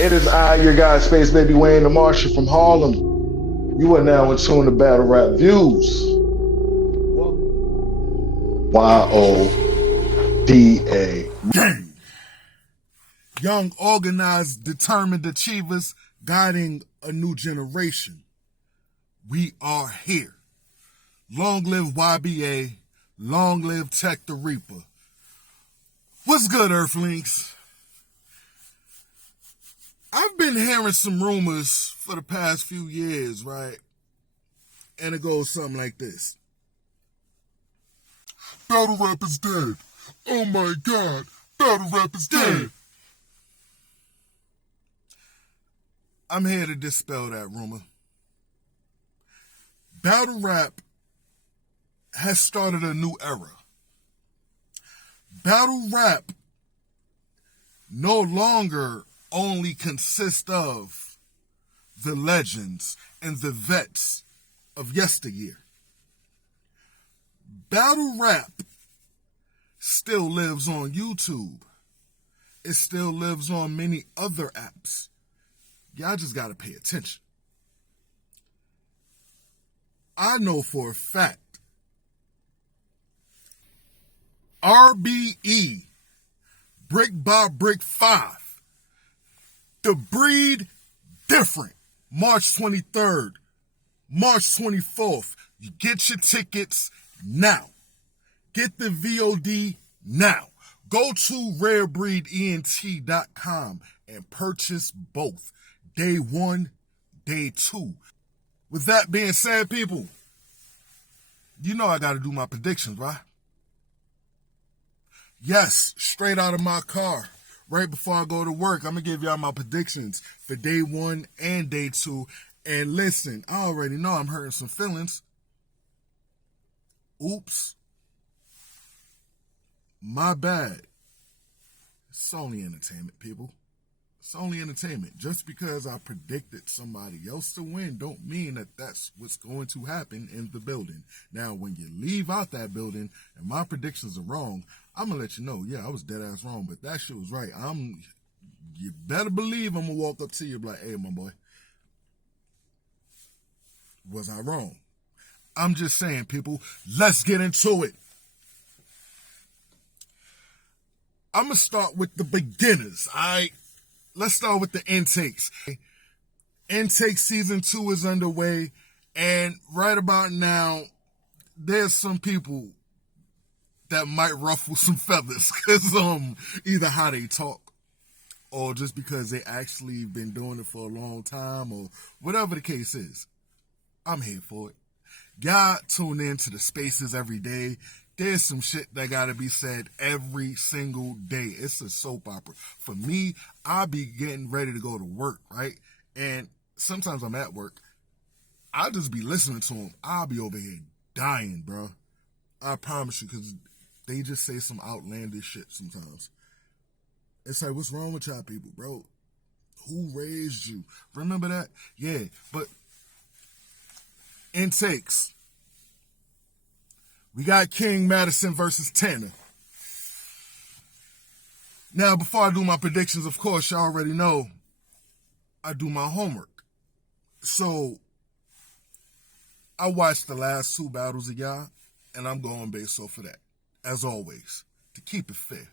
It is I, your guy, Space Baby Wayne the Marshall from Harlem. You are now in tune to Battle Rap Views. Y.O.D.A.G.A.N.G. Gang. Young, organized, determined achievers guiding a new generation. We are here. Long live YBA. Long live Tech the Reaper. What's good, Earthlings? I've been hearing some rumors for the past few years, right? And it goes something like this. Battle rap is dead. Oh my God. Battle rap is dead. I'm here to dispel that rumor. Battle rap has started a new era. Battle rap no longer only consists of the legends and the vets of yesteryear. Battle rap still lives on YouTube. It still lives on many other apps. Y'all just gotta pay attention. I know for a fact RBE, Brick by Brick 5, The Breed Dyphrent, March 23rd, March 24th. You get your tickets now. Get the VOD now. Go to rarebreedent.com and purchase both. Day 1, day 2. With that being said, people, you know I got to do my predictions, right? Yes, straight out of my car, right before I go to work, I'm going to give y'all my predictions for day 1 and day 2. And listen, I already know I'm hurting some feelings. Oops. My bad. It's only entertainment, people. It's only entertainment. Just because I predicted somebody else to win don't mean that that's what's going to happen in the building. Now, when you leave out that building and my predictions are wrong, I'm going to let you know, yeah, I was dead ass wrong, but that shit was right. You better believe I'm going to walk up to you and be like, hey, my boy, was I wrong? I'm just saying, people, let's get into it. I'm going to start with the beginners, all right? Let's start with the intakes. Intake season 2 is underway, and right about now, there's some people that might ruffle some feathers because either how they talk or just because they actually been doing it for a long time or whatever the case is. I'm here for it. Y'all tune in to the spaces every day. There's some shit that gotta be said every single day. It's a soap opera. For me, I'll be getting ready to go to work, right? And sometimes I'm at work. I'll just be listening to them. I'll be over here dying, bro. I promise you, because they just say some outlandish shit sometimes. It's like, what's wrong with y'all people, bro? Who raised you? Remember that? Yeah, but intakes. We got King Madison versus Tanner. Now, before I do my predictions, of course, y'all already know I do my homework. So, I watched the last 2 battles of y'all, and I'm going based off of that, as always, to keep it fair,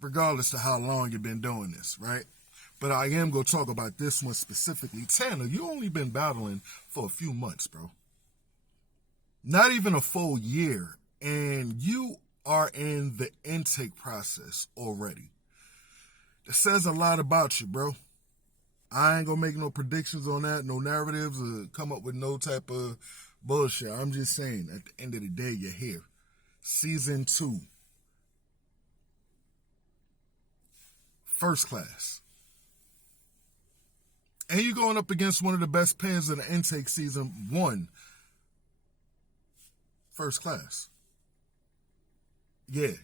regardless of how long you've been doing this, right? But I am going to talk about this one specifically. Tanner, you only been battling for a few months, bro. Not even a full year, and you are in the intake process already. That says a lot about you, bro. I ain't gonna make no predictions on that, no narratives, or come up with no type of bullshit. I'm just saying, at the end of the day, you're here. Season 2. First class. And you're going up against one of the best pens of the intake season 1. First class. Yeah.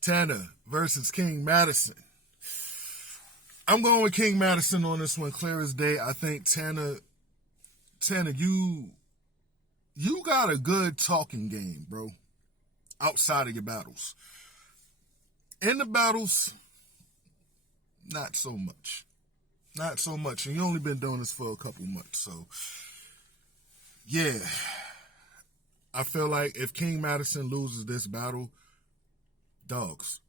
Tanner versus King Madison. I'm going with King Madison on this one, clear as day. I think Tanner, you got a good talking game, bro, outside of your battles. In the battles, not so much. Not so much. And you only been doing this for a couple months. So, yeah. I feel like if King Madison loses this battle, dogs,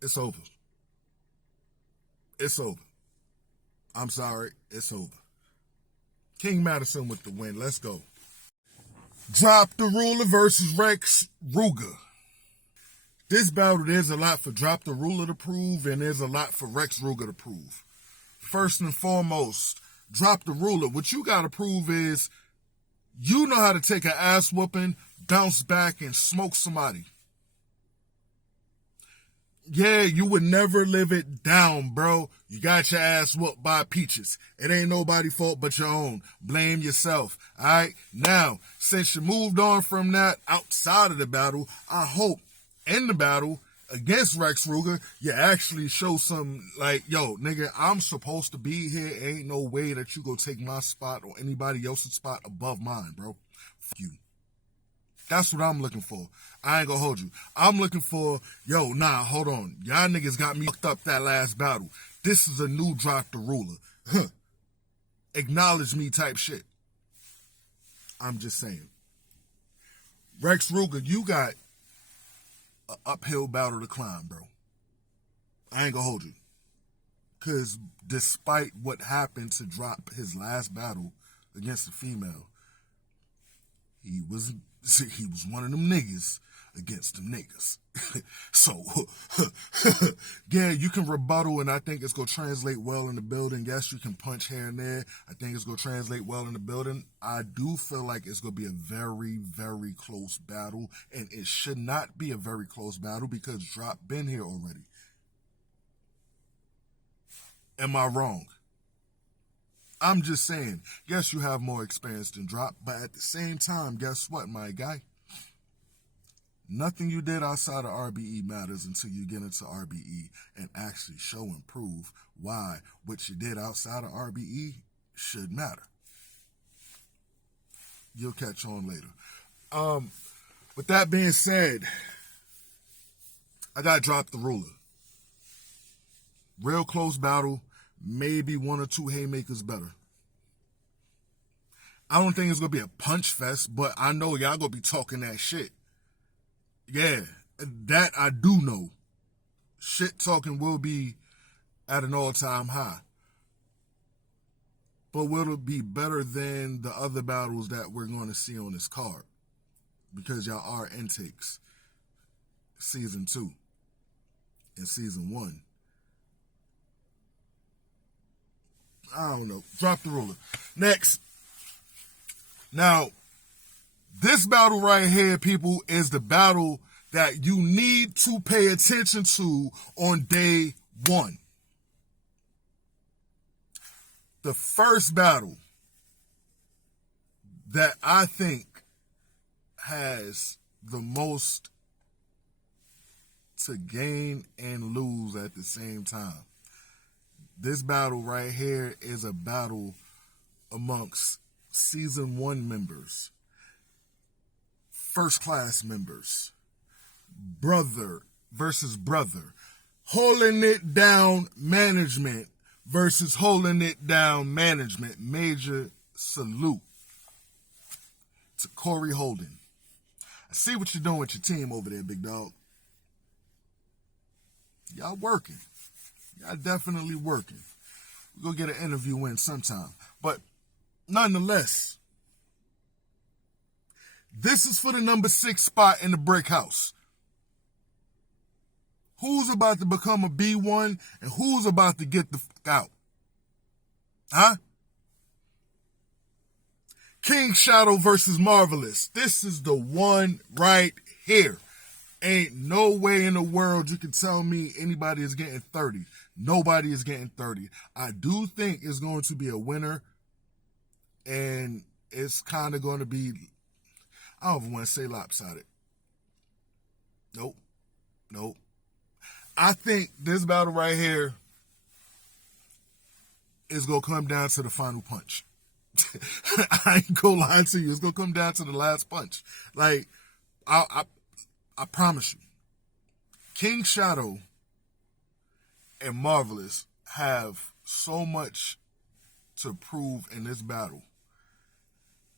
it's over. It's over. I'm sorry. It's over. King Madison with the win. Let's go. Drop the Ruler versus Rex Ruger. This battle, there's a lot for Drop the Ruler to prove, and there's a lot for Rex Ruger to prove. First and foremost, Drop the Ruler. What you got to prove is you know how to take an ass whooping, bounce back, and smoke somebody. Yeah, you would never live it down, bro. You got your ass whooped by Peaches. It ain't nobody's fault but your own. Blame yourself, all right? Now, since you moved on from that outside of the battle, I hope in the battle against Rex Ruger, you actually show some, like, yo, nigga, I'm supposed to be here. Ain't no way that you go take my spot or anybody else's spot above mine, bro. Fuck you. That's what I'm looking for. I ain't gonna hold you. I'm looking for, yo, nah, hold on. Y'all niggas got me fucked up that last battle. This is a new Drop the Ruler. Huh. Acknowledge me type shit. I'm just saying. Rex Ruger, you got an uphill battle to climb, bro. I ain't gonna hold you. Because despite what happened to Drop his last battle against a female, he was one of them niggas against them niggas. So, yeah, you can rebuttal, and I think it's going to translate well in the building. Yes, you can punch here and there. I think it's going to translate well in the building. I do feel like it's going to be a very, very close battle, and it should not be a very close battle because Drop been here already. Am I wrong? I'm just saying, yes, you have more experience than Drop, but at the same time, guess what, my guy? Nothing you did outside of RBE matters until you get into RBE and actually show and prove why what you did outside of RBE should matter. You'll catch on later. With that being said, I got Drop the Ruler. Real close battle. Maybe one or two haymakers better. I don't think it's going to be a punch fest, but I know y'all going to be talking that shit. Yeah, that I do know. Shit talking will be at an all-time high. But will it be better than the other battles that we're going to see on this card? Because y'all are intakes. Season 2 and Season 1. I don't know. Drop the Ruler. Next. Now, this battle right here, people, is the battle that you need to pay attention to on day 1. The first battle that I think has the most to gain and lose at the same time. This battle right here is a battle amongst Season 1 members, first class members, brother versus brother, holding it down management versus holding it down management. Major salute to Corey Holden. I see what you're doing with your team over there, big dog. Y'all working. Y'all definitely working. We're going to get an interview in sometime. But nonetheless, this is for the number 6 spot in the brick house. Who's about to become a B1 and who's about to get the fuck out? Huh? King Shadow versus Marvelous. This is the one right here. Ain't no way in the world you can tell me anybody is getting 30. Nobody is getting 30. I do think it's going to be a winner, and it's kind of going to be, I don't even want to say lopsided. Nope. I think this battle right here is going to come down to the final punch. I ain't going to lie to you. It's going to come down to the last punch. Like, I promise you, King Shadow and Marvelous have so much to prove in this battle.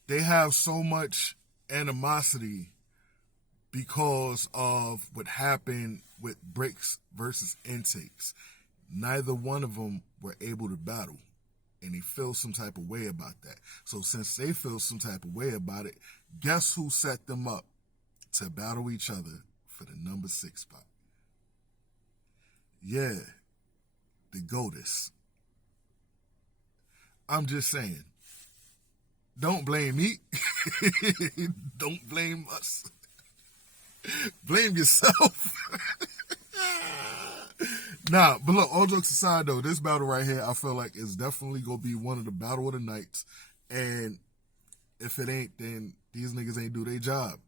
They have so much animosity because of what happened with breaks versus intakes. Neither one of them were able to battle, and they feel some type of way about that. So since they feel some type of way about it, guess who set them up to battle each other for the number 6 spot? Yeah, the GOATES. I'm just saying, don't blame me. Don't blame us. Blame yourself. Nah, but look, all jokes aside though, this battle right here, I feel like is definitely going to be one of the battle of the nights. And if it ain't, then these niggas ain't do their job.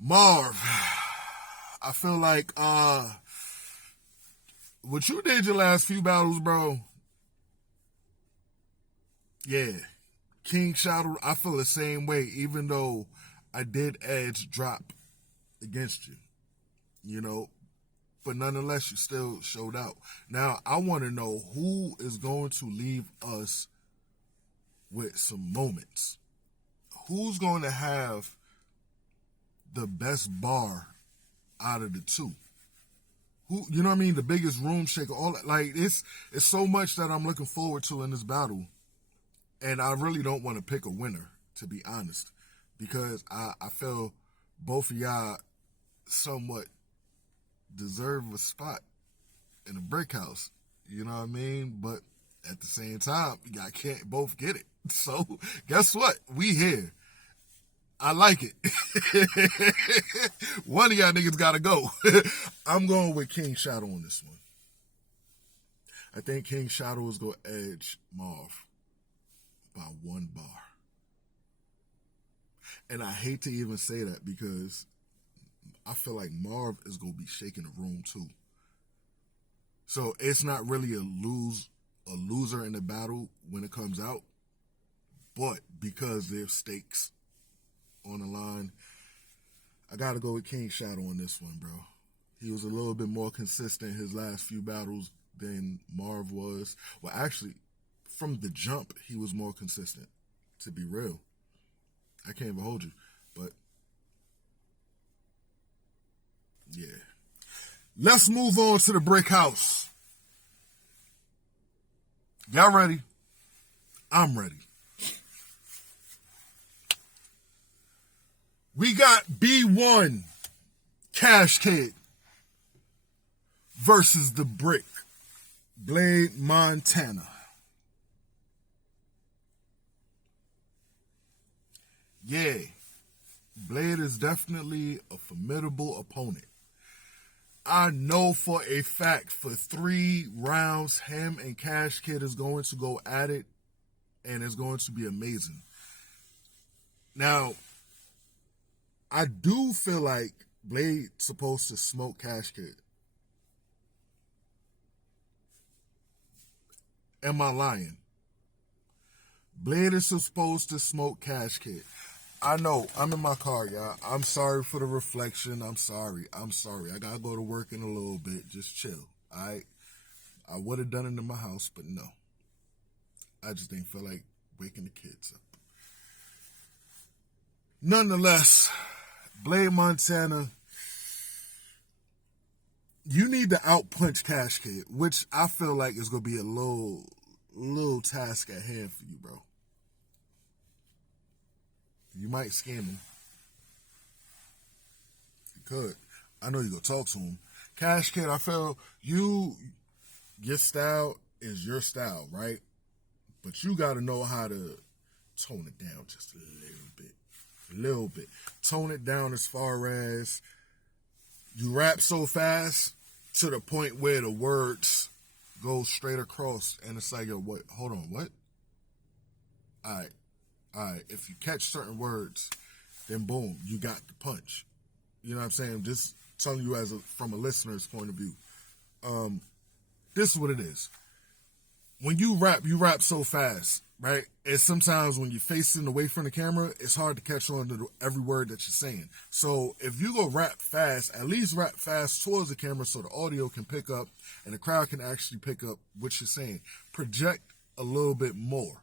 Marv, I feel like what you did your last few battles, bro. Yeah. King Shadow, I feel the same way, even though I did edge drop against you. You know, but nonetheless, you still showed out. Now, I want to know who is going to leave us with some moments. Who's going to have the best bar out of the two? Who, you know what I mean? The biggest room shaker. All like it's so much that I'm looking forward to in this battle, and I really don't want to pick a winner, to be honest, because I feel both of y'all somewhat deserve a spot in a brick house. You know what I mean? But at the same time, y'all can't both get it. So guess what? We here. I like it. One of y'all niggas gotta go. I'm going with King Shadow on this one. I think King Shadow is gonna edge Marv by 1 bar. And I hate to even say that because I feel like Marv is going to be shaking the room too. So it's not really a loser in the battle when it comes out. But because there's stakes on the line, I got to go with King Shadow on this one, bro. He was a little bit more consistent his last few battles than Marv was. Well, actually, from the jump, he was more consistent, to be real. I can't even hold you. But yeah. Let's move on to the brick house. Y'all ready? I'm ready. We got B1 Cash Kid versus the Brick Blade Montana. Yeah, Blade is definitely a formidable opponent. I know for a fact for 3 rounds, him and Cash Kid is going to go at it, and it's going to be amazing. Now, I do feel like Blade's supposed to smoke Cash Kid. Am I lying? Blade is supposed to smoke Cash Kid. I know, I'm in my car, y'all. I'm sorry for the reflection. I'm sorry. I gotta go to work in a little bit. Just chill, all right? I would have done it in my house, but no. I just didn't feel like waking the kids up. Nonetheless, Blade Montana, you need to outpunch Cash Kid, which I feel like is going to be a little task at hand for you, bro. You might scam him. You could. I know you're going to talk to him. Cash Kid, I feel your style is your style, right? But you got to know how to tone it down just a little bit. Tone it down as far as you rap so fast to the point where the words go straight across and it's like, what? Hold on, what? All right. If you catch certain words, then boom, you got the punch. You know what I'm saying? Just telling you from a listener's point of view. This is what it is. when you rap so fast, right? And sometimes when you're facing away from the camera, it's hard to catch on to every word that you're saying. So if you go rap fast, at least rap fast towards the camera so the audio can pick up and the crowd can actually pick up what you're saying. Project a little bit more,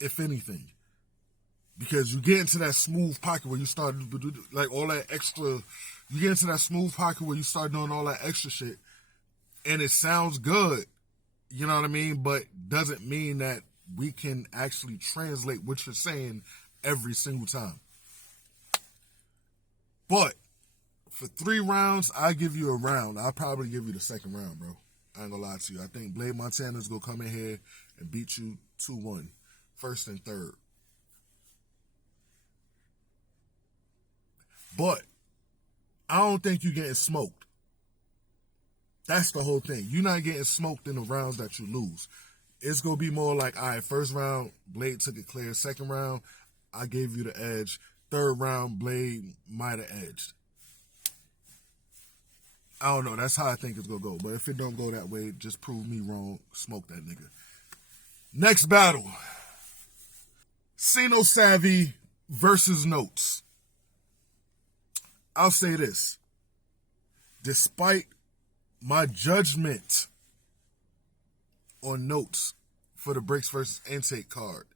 if anything. Because you get into that smooth pocket where you start like all that extra, you get into that smooth pocket where you start doing all that extra shit and it sounds good, you know what I mean? But doesn't mean that we can actually translate what you're saying every single time. But for 3 rounds, I give you a round. I'll probably give you the second round, bro. I ain't gonna lie to you. I think Blade Montana's gonna come in here and beat you 2-1, first and third. But I don't think you're getting smoked. That's the whole thing. You're not getting smoked in the rounds that you lose. It's going to be more like, all right, first round, Blade took it clear. Second round, I gave you the edge. Third round, Blade might have edged. I don't know. That's how I think it's going to go. But if it don't go that way, just prove me wrong. Smoke that nigga. Next battle. Sino Savvy versus Notes. I'll say this. Despite my judgment on Notes for the Breaks versus Intake card,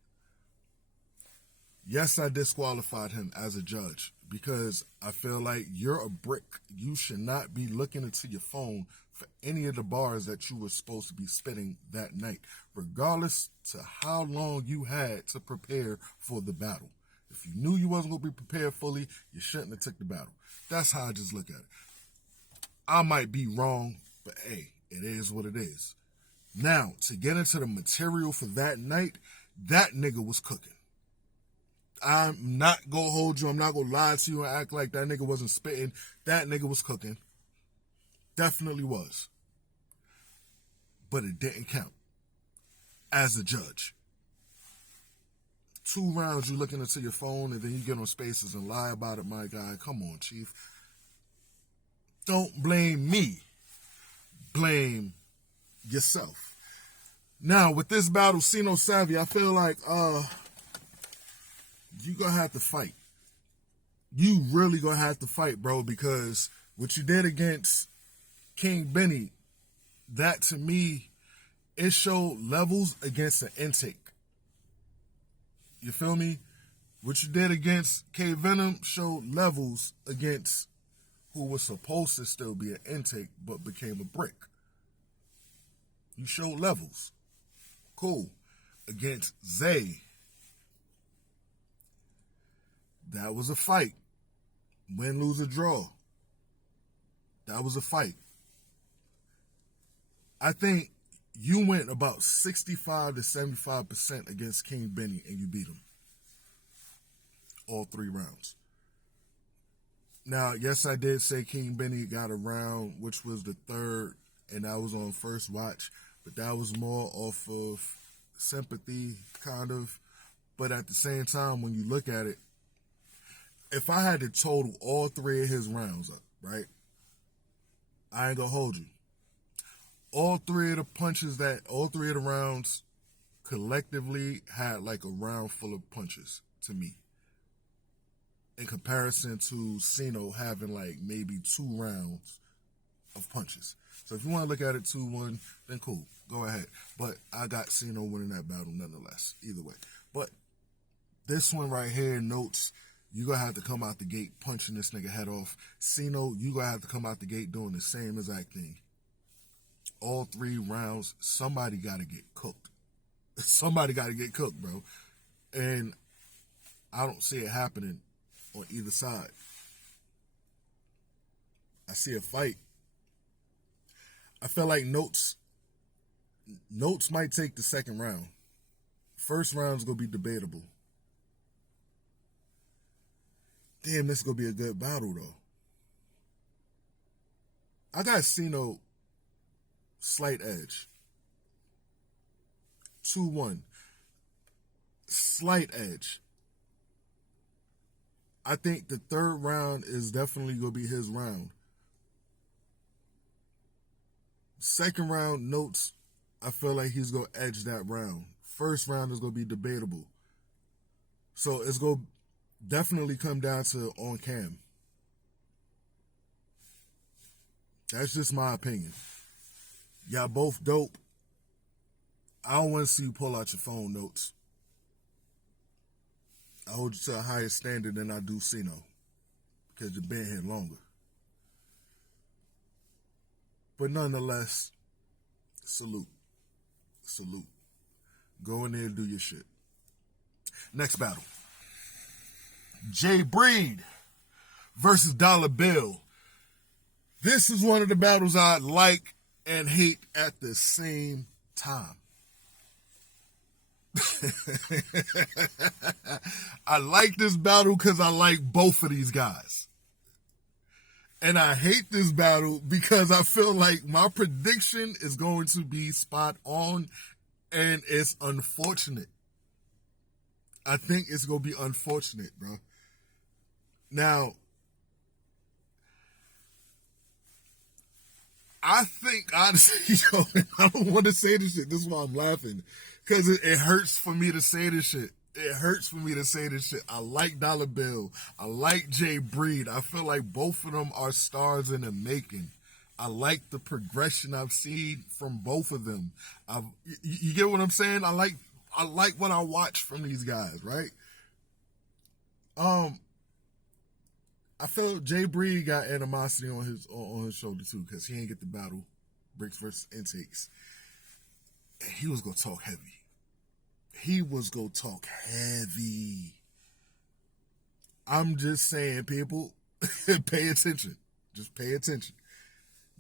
yes, I disqualified him as a judge because I feel like you're a brick. You should not be looking into your phone for any of the bars that you were supposed to be spitting that night, regardless to how long you had to prepare for the battle. If you knew you wasn't going to be prepared fully, you shouldn't have took the battle. That's how I just look at it. I might be wrong, but hey, it is what it is. Now, to get into the material for that night, that nigga was cooking. I'm not going to hold you. I'm not going to lie to you and act like that nigga wasn't spitting. That nigga was cooking. Definitely was. But it didn't count as a judge. 2 rounds, you looking into your phone, and then you get on Spaces and lie about it, my guy. Come on, Chief. Don't blame me. Blame yourself. Now, with this battle, Sino Savvy, I feel like you're going to have to fight. You really going to have to fight, bro, because what you did against King Benny, that to me, it showed levels against an intake. You feel me? What you did against K Venom showed levels against who was supposed to still be an intake but became a brick. You showed levels. Cool. Against Zay, that was a fight. Win, lose, or draw. That was a fight. I think you went about 65 to 75% against King Benny and you beat him. All 3 rounds. Now, yes, I did say King Benny got a round, which was the third, and that was on first watch, but that was more off of sympathy, kind of. But at the same time, when you look at it, if I had to total all 3 of his rounds up, right, I ain't gonna hold you. All 3 of the rounds collectively had like a round full of punches to me. In comparison to Sino having like maybe 2 rounds of punches. So if you want to look at it 2-1, then cool, go ahead. But I got Sino winning that battle nonetheless, either way. But this one right here, Notes, you going to have to come out the gate punching this nigga head off. Sino, you going to have to come out the gate doing the same exact thing. All 3 rounds, somebody got to get cooked. Somebody got to get cooked, bro. And I don't see it happening on either side. I see a fight. I feel like Notes might take the second round. First round's going to be debatable. Damn, this is going to be a good battle, though. I got Sino slight edge. 2-1. Slight edge. I think the third round is definitely going to be his round. Second round, Notes, I feel like he's going to edge that round. First round is going to be debatable. So it's going to definitely come down to on cam. That's just my opinion. Y'all both dope. I don't want to see you pull out your phone notes. I hold you to a higher standard than I do Cino, because you've been here longer. But nonetheless, salute. Salute. Go in there and do your shit. Next battle. Jay Breed versus Dollar Bill. This is one of the battles I like and hate at the same time. I like this battle because I like both of these guys. And I hate this battle because I feel like my prediction is going to be spot on, and it's unfortunate. I think it's going to be unfortunate, bro. Now, I think, honestly, I don't want to say this shit. This is why I'm laughing. Because it hurts for me to say this shit. It hurts for me to say this shit. I like Dollar Bill. I like Jay Breed. I feel like both of them are stars in the making. I like the progression I've seen from both of them. You get what I'm saying? I like what I watch from these guys, right? I feel Jay Breed got animosity on his shoulder too, because he ain't get the battle Bricks versus Intakes. And he was gonna talk heavy. I'm just saying, people, pay attention. Just pay attention.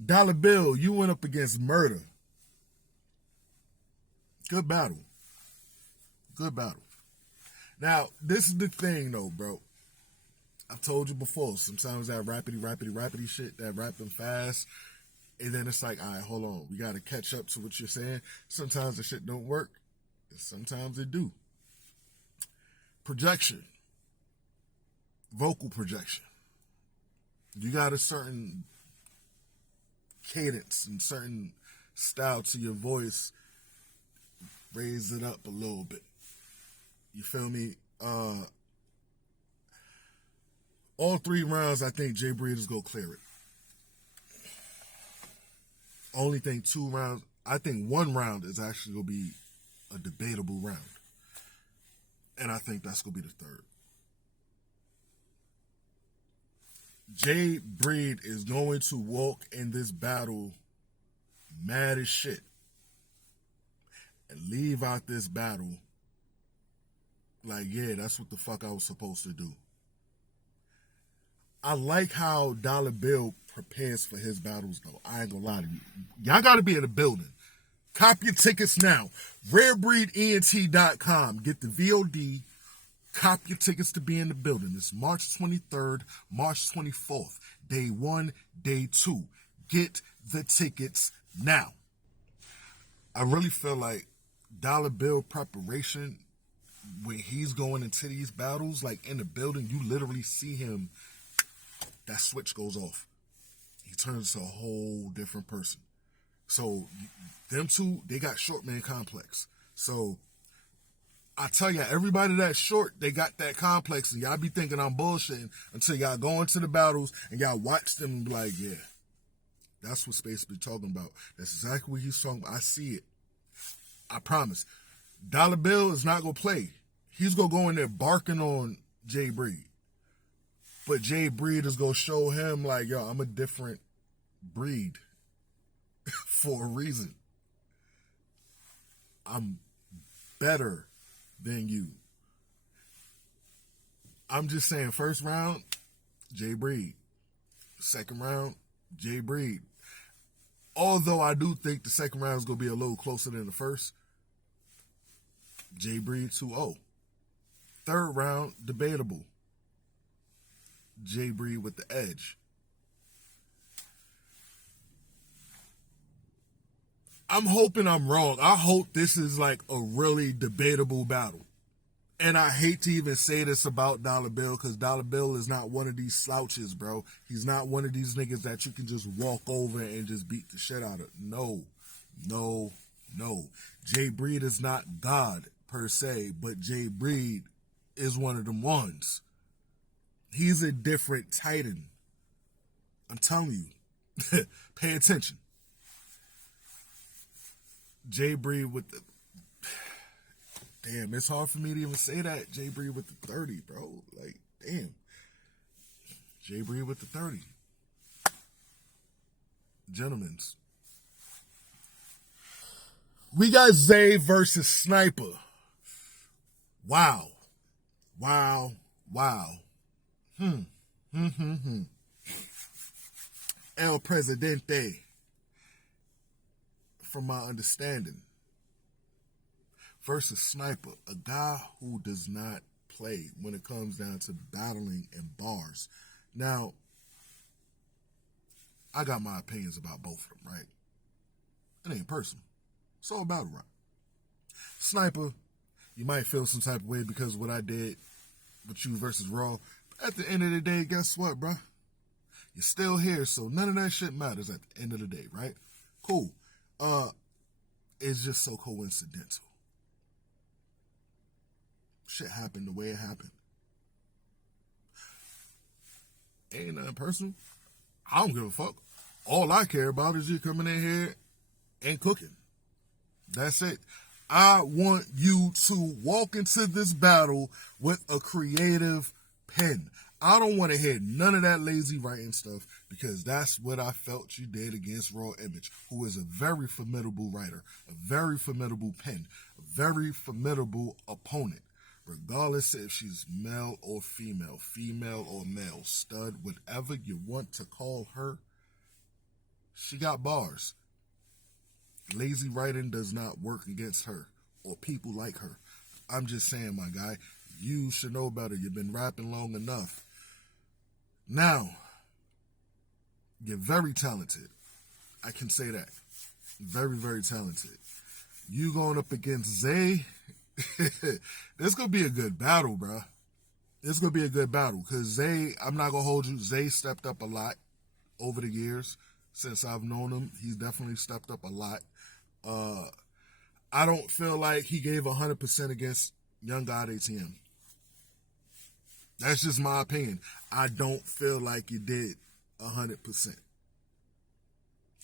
Dollar Bill, you went up against Murder. Good battle. Good battle. Now, this is the thing, though, bro. I've told you before, sometimes that rapidy shit, that rapping fast, and then it's like, all right, hold on, we got to catch up to what you're saying. Sometimes the shit don't work, and sometimes it do. Projection. Vocal projection. You got a certain cadence and certain style to your voice. Raise it up a little bit. You feel me? All 3 rounds, I think Jay Breed is going to clear it. Only thing 2 rounds, I think 1 round is actually going to be a debatable round. And I think that's going to be the 3rd. Jay Breed is going to walk in this battle mad as shit and leave out this battle like, yeah, that's what the fuck I was supposed to do. I like how Dollar Bill prepares for his battles, though. I ain't gonna lie to you. Y'all gotta be in the building. Cop your tickets now. RareBreedENT.com. Get the VOD. Cop your tickets to be in the building. It's March 23rd, March 24th. Day 1, day 2. Get the tickets now. I really feel like Dollar Bill preparation, when he's going into these battles, like in the building, you literally see him, that switch goes off. He turns into a whole different person. So them two, they got short man complex. So I tell y'all, everybody that's short, they got that complex, and y'all be thinking I'm bullshitting until y'all go into the battles and y'all watch them and be like, yeah, that's what Space be talking about. That's exactly what he's talking about. I see it. I promise. Dollar Bill is not going to play. He's going to go in there barking on Jay Breed. But Jay Breed is going to show him like, yo, I'm a different breed for a reason. I'm better than you. I'm just saying, first round, Jay Breed. Second round, Jay Breed. Although I do think the second round is going to be a little closer than the first. Jay Breed 2-0. Third round, debatable. Jay Breed with the edge. I'm hoping I'm wrong. I hope this is like a really debatable battle. And I hate to even say this about Dollar Bill, because Dollar Bill is not one of these slouches, bro. He's not one of these niggas that you can just walk over and just beat the shit out of. No. No, Jay Breed is not God per se, but Jay Breed is one of them ones. He's a different Titan. I'm telling you. Pay attention. Jay Breed with the... Damn, it's hard for me to even say that. Jay Breed with the 30, bro. Like, damn. Jay Breed with the 30. Gentlemen's. We got Zay versus Sniper. Wow. Wow. Wow. El Presidente. From my understanding. Versus Sniper. A guy who does not play when it comes down to battling and bars. Now, I got my opinions about both of them, right? It ain't personal. It's all battle rap. Sniper, you might feel some type of way because of what I did with you versus Raw. But at the end of the day, guess what, bro? You're still here, so none of that shit matters at the end of the day, right? Cool. It's just so coincidental. Shit happened the way it happened. Ain't nothing personal. I don't give a fuck. All I care about is you coming in here and cooking. That's it. I want you to walk into this battle with a creative pen. I don't want to hear none of that lazy writing stuff because that's what I felt you did against Raw Image, who is a very formidable writer, a very formidable pen, a very formidable opponent. Regardless if she's male or female or male, stud, whatever you want to call her, she got bars. Lazy writing does not work against her or people like her. I'm just saying, my guy, you should know better. You've been rapping long enough. Now, you're very talented. I can say that. Very, very talented. You going up against Zay, this going to be a good battle, bro. It's going to be a good battle because Zay, I'm not going to hold you, Zay stepped up a lot over the years. Since I've known him, he's definitely stepped up a lot. I don't feel like he gave 100% against Y.O.D.A.G.A.N.G. That's just my opinion. I don't feel like he did 100%.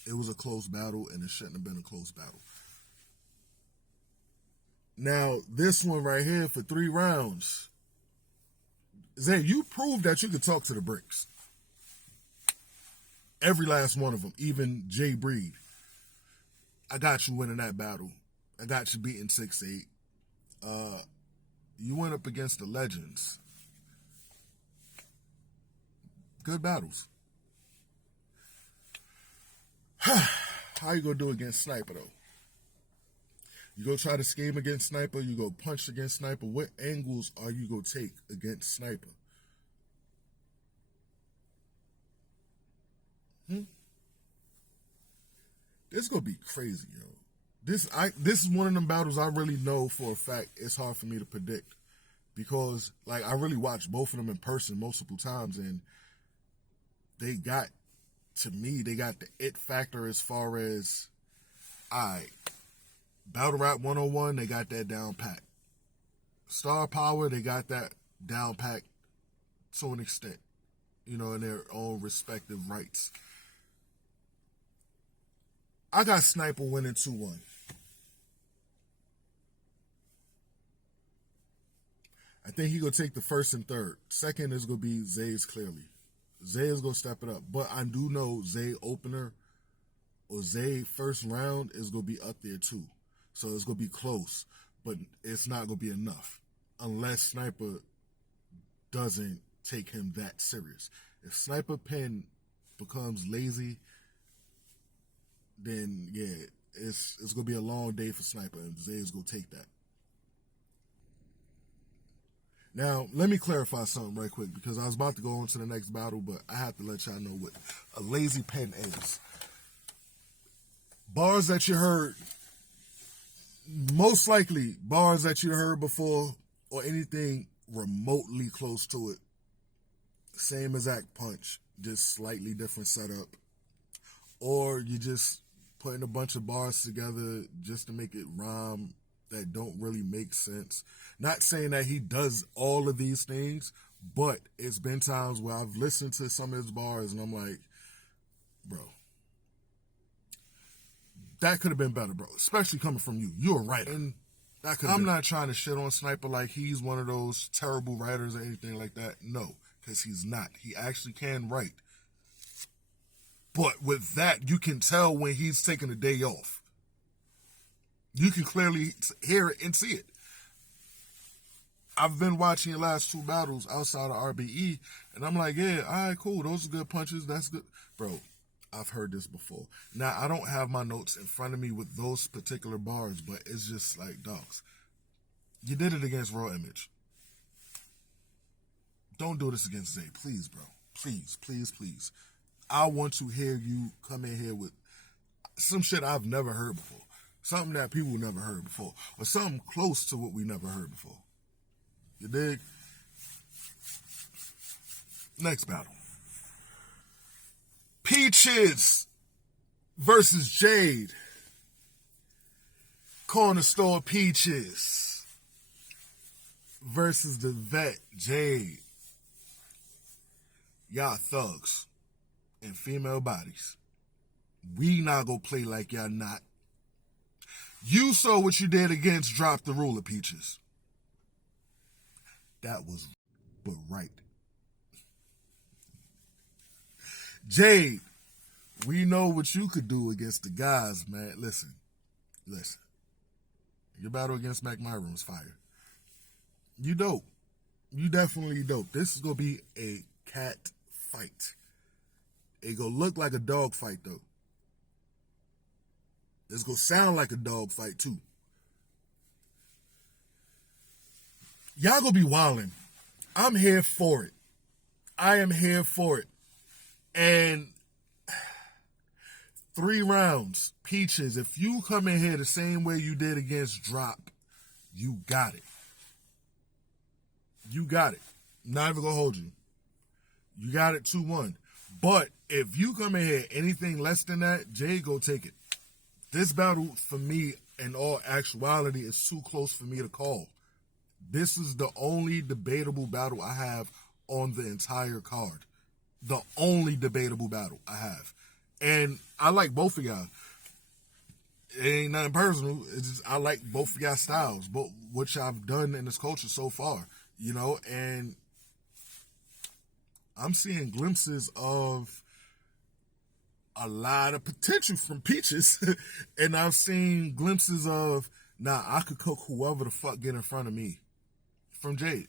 It was a close battle, and it shouldn't have been a close battle. Now, this one right here for 3 rounds. Zay, you proved that you could talk to the bricks. Every last one of them, even Jay Breed. I got you winning that battle. I got you beating 6-8. You went up against the legends. Good battles. How you gonna do against Sniper though? You gonna try to scheme against Sniper? You go punch against Sniper? What angles are you gonna take against Sniper? This is gonna be crazy, yo. This is one of them battles I really know for a fact it's hard for me to predict because like I really watched both of them in person multiple times and they got the it factor as far as Battle Rap 101, they got that down pat. Star Power, they got that down pat to an extent, you know, in their own respective rights. I got Sniper winning 2-1. I think he's going to take the first and third. Second is going to be Zay's clearly. Zay is going to step it up. But I do know Zay opener or Zay first round is going to be up there too. So it's going to be close. But it's not going to be enough. Unless Sniper doesn't take him that serious. If Sniper pen becomes lazy, then yeah, it's going to be a long day for Sniper. And Zay is going to take that. Now, let me clarify something right quick because I was about to go on to the next battle, but I have to let y'all know what a lazy pen is. Bars that you heard, most likely bars that you heard before or anything remotely close to it. Same exact punch, just slightly different setup. Or you just putting a bunch of bars together just to make it rhyme that don't really make sense. Not saying that he does all of these things, but it's been times where I've listened to some of his bars and I'm like, bro, that could have been better, bro. Especially coming from you. You're a writer. And I'm not trying to shit on Sniper like he's one of those terrible writers or anything like that. No, because he's not. He actually can write. But with that, you can tell when he's taking a day off. You can clearly hear it and see it. I've been watching your last two battles outside of RBE, and I'm like, yeah, all right, cool. Those are good punches. That's good. Bro, I've heard this before. Now, I don't have my notes in front of me with those particular bars, but it's just like, dogs, you did it against Raw Image. Don't do this against Zay. Please, bro. Please, please, please. I want to hear you come in here with some shit I've never heard before. Something that people never heard before. Or something close to what we never heard before. You dig? Next battle. Peaches versus Jade. Corner store Peaches versus the vet Jade. Y'all thugs in female bodies. We not gonna play like y'all not. You saw what you did against Drop the Ruler, Peaches. That was but right. Jade, we know what you could do against the guys, man. Listen. Your battle against Mac Myron was fire. You dope. You definitely dope. This is gonna be a cat fight. It gonna look like a dog fight, though. It's gonna sound like a dog fight, too. Y'all gonna be wildin'. I'm here for it. I am here for it. And 3 rounds, Peaches, if you come in here the same way you did against Drop, you got it. You got it. Not even gonna hold you. You got it 2-1. But if you come in here anything less than that, Jay go take it. This battle, for me, in all actuality, is too close for me to call. This is the only debatable battle I have on the entire card. The only debatable battle I have. And I like both of y'all. It ain't nothing personal. It's just I like both of y'all styles, but what y'all have done in this culture so far, you know, and I'm seeing glimpses of a lot of potential from Peaches, and I've seen glimpses of, nah, I could cook whoever the fuck get in front of me from Jade.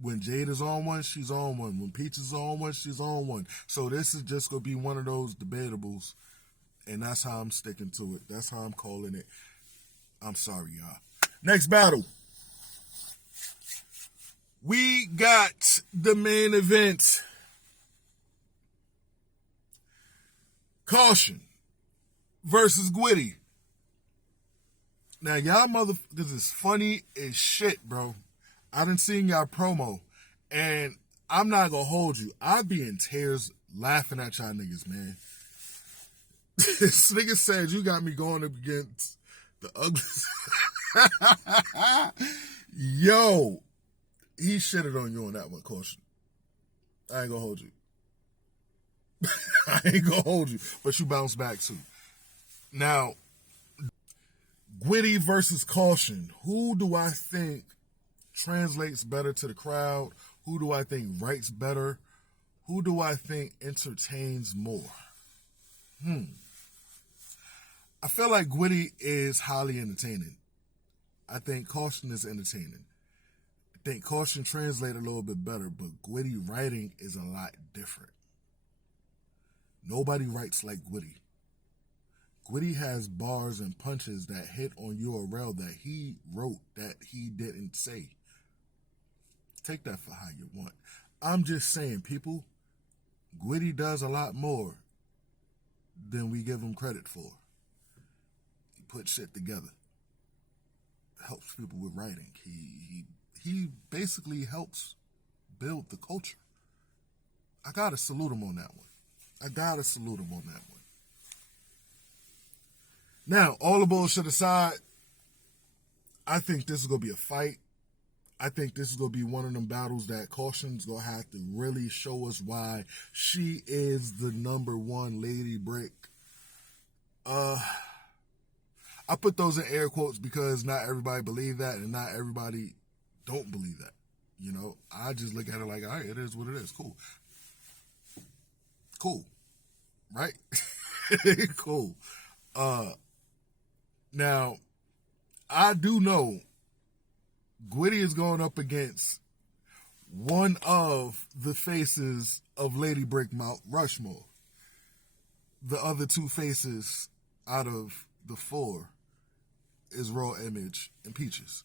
When Jade is on one, she's on one. When Peaches is on one, she's on one. So this is just going to be one of those debatables, and that's how I'm sticking to it. That's how I'm calling it. I'm sorry, y'all. Next battle. We got the main event. Caution versus Gwitty. Now, y'all motherfuckers is funny as shit, bro. I done seen y'all promo, and I'm not gonna hold you. I'd be in tears laughing at y'all niggas, man. This nigga said you got me going up against the ugliest. Yo, he shitted on you on that one, Caution. I ain't gonna hold you. I ain't gonna hold you, but you bounce back too. Now, Gwitty versus Caution. Who do I think translates better to the crowd? Who do I think writes better? Who do I think entertains more? I feel like Gwitty is highly entertaining. I think Caution is entertaining. I think Caution translates a little bit better, but Gwitty writing is a lot different. Nobody writes like Gwitty. Gwitty has bars and punches that hit on URL that he wrote that he didn't say. Take that for how you want. I'm just saying, people, Gwitty does a lot more than we give him credit for. He puts shit together. Helps people with writing. He basically helps build the culture. I gotta salute him on that one. Now, all the bullshit aside, I think this is going to be a fight. I think this is going to be one of them battles that Caution's going to have to really show us why she is the number one Lady Brick. I put those in air quotes because not everybody believe that and not everybody don't believe that. You know, I just look at it like, all right, it is what it is. Cool. Cool. Right? Cool. Now, I do know Gwitty is going up against one of the faces of Lady Brick Mount Rushmore. The other two faces out of the four is Raw Image and Peaches.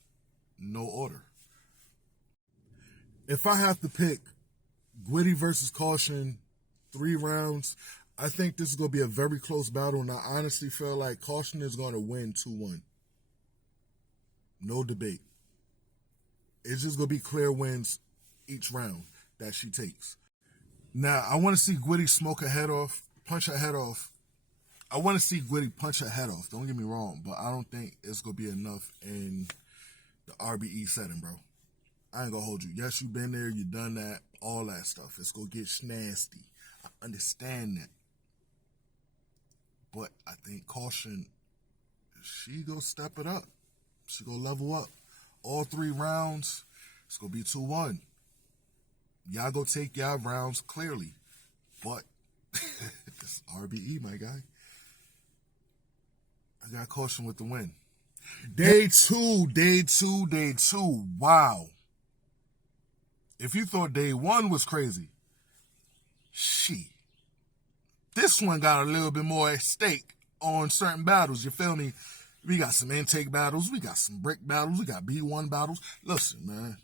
No order. If I have to pick Gwitty versus Caution, 3 rounds, I think this is going to be a very close battle, and I honestly feel like Caution is going to win 2-1. No debate. It's just going to be clear wins each round that she takes. Now, I want to see Gwitty smoke her head off, punch her head off. I want to see Gwitty punch her head off. Don't get me wrong, but I don't think it's going to be enough in the RBE setting, bro. I ain't going to hold you. Yes, you've been there. You've done that. All that stuff. It's going to get nasty. I understand that. But I think Caution, she going to step it up. She going to level up. All 3 rounds, it's going to be 2-1. Y'all go take y'all rounds clearly. But it's RBE, my guy. I got Caution with the win. Day two. Wow. If you thought day 1 was crazy, this one got a little bit more at stake on certain battles. You feel me? We got some intake battles. We got some brick battles. We got B1 battles. Listen, man.